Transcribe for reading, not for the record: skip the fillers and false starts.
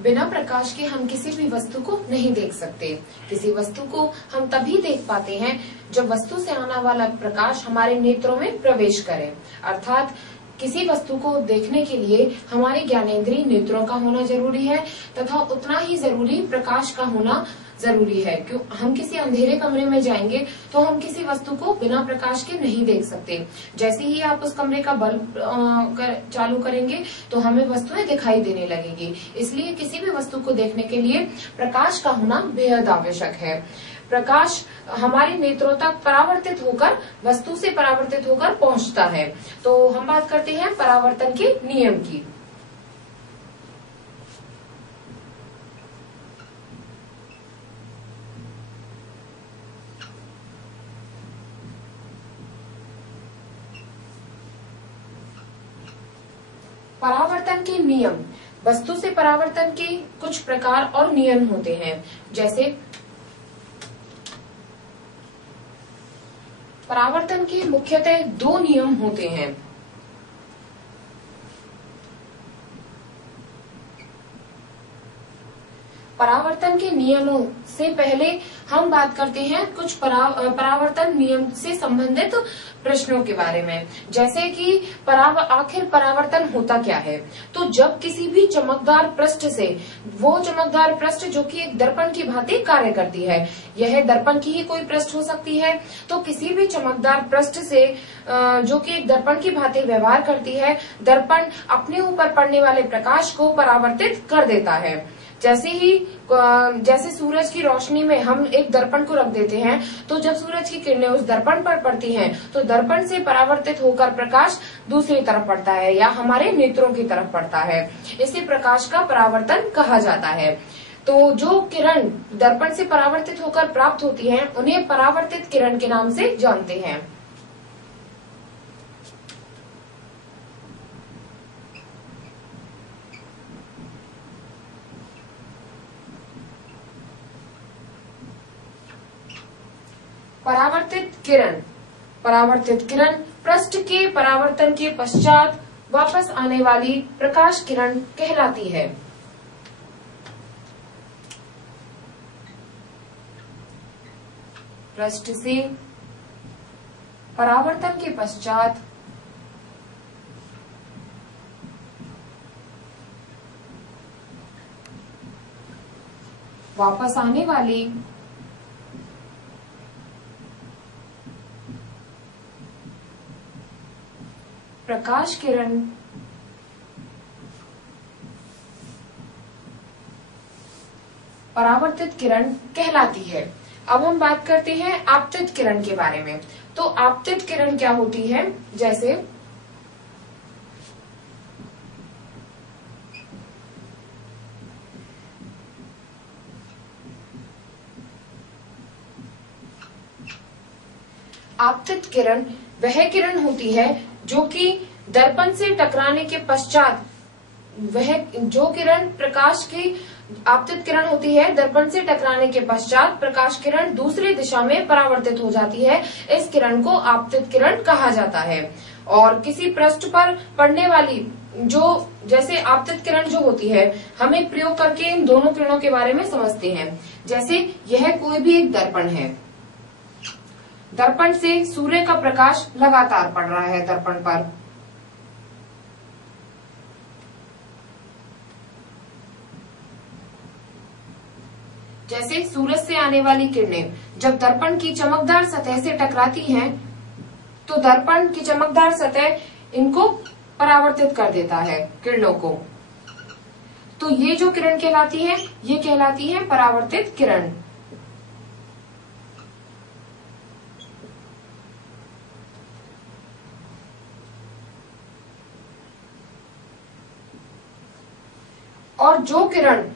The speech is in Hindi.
बिना प्रकाश के हम किसी भी वस्तु को नहीं देख सकते। किसी वस्तु को हम तभी देख पाते हैं जब वस्तु से आने वाला प्रकाश हमारे नेत्रों में प्रवेश करे। अर्थात किसी वस्तु को देखने के लिए हमारे ज्ञानेंद्रिय नेत्रों का होना जरूरी है तथा उतना ही जरूरी प्रकाश का होना जरूरी है। क्यों हम किसी अंधेरे कमरे में जाएंगे तो हम किसी वस्तु को बिना प्रकाश के नहीं देख सकते। जैसे ही आप उस कमरे का बल्ब चालू करेंगे तो हमें वस्तुएं दिखाई देने लगेगी। इसलिए किसी भी वस्तु को देखने के लिए प्रकाश का होना बेहद आवश्यक है। प्रकाश हमारे नेत्रों तक परावर्तित होकर वस्तु से परावर्तित होकर पहुंचता है। तो हम बात करते हैं परावर्तन के नियम की। परावर्तन के नियम, वस्तु से परावर्तन के कुछ प्रकार और नियम होते हैं। जैसे परावर्तन के मुख्यतः 2 नियम होते हैं। परावर्तन के नियमों से पहले हम बात करते हैं कुछ परावर्तन नियम से संबंधित प्रश्नों के बारे में। जैसे कि आखिर परावर्तन होता क्या है। तो जब किसी भी चमकदार पृष्ठ से, वो चमकदार पृष्ठ जो कि एक दर्पण की भांति कार्य करती है, यह दर्पण की ही कोई पृष्ठ हो सकती है, तो किसी भी चमकदार पृष्ठ से जो कि एक दर्पण की भांति व्यवहार करती है, दर्पण अपने ऊपर पड़ने वाले प्रकाश को परावर्तित कर देता है। जैसे सूरज की रोशनी में हम एक दर्पण को रख देते हैं, तो जब सूरज की किरणें उस दर्पण पर पड़ती हैं तो दर्पण से परावर्तित होकर प्रकाश दूसरी तरफ पड़ता है या हमारे नेत्रों की तरफ पड़ता है। इसे प्रकाश का परावर्तन कहा जाता है। तो जो किरण दर्पण से परावर्तित होकर प्राप्त होती है उन्हें परावर्तित किरण के नाम से जानते हैं। परावर्तित किरण पृष्ठ के परावर्तन के पश्चात वापस आने वाली प्रकाश किरण कहलाती है। पृष्ठ से परावर्तन के पश्चात वापस आने वाली प्रकाश किरण परावर्तित किरण कहलाती है। अब हम बात करते हैं आपतित किरण के बारे में। तो आपतित किरण क्या होती है। जैसे आपतित किरण वह किरण होती है जो कि दर्पण से टकराने के पश्चात, वह जो किरण प्रकाश की आपतित किरण होती है, दर्पण से टकराने के पश्चात प्रकाश किरण दूसरी दिशा में परावर्तित हो जाती है। इस किरण को आपतित किरण कहा जाता है। और किसी पृष्ठ पर पड़ने वाली जैसे आपतित किरण जो होती है, हमें प्रयोग करके इन दोनों किरणों के बारे में समझते हैं। जैसे यह कोई भी एक दर्पण है, दर्पण से सूर्य का प्रकाश लगातार पड़ रहा है दर्पण पर। जैसे सूरज से आने वाली किरणें जब दर्पण की चमकदार सतह से टकराती हैं, तो दर्पण की चमकदार सतह इनको परावर्तित कर देता है किरणों को। तो ये जो किरण कहलाती है, ये कहलाती है परावर्तित किरण। और जो किरण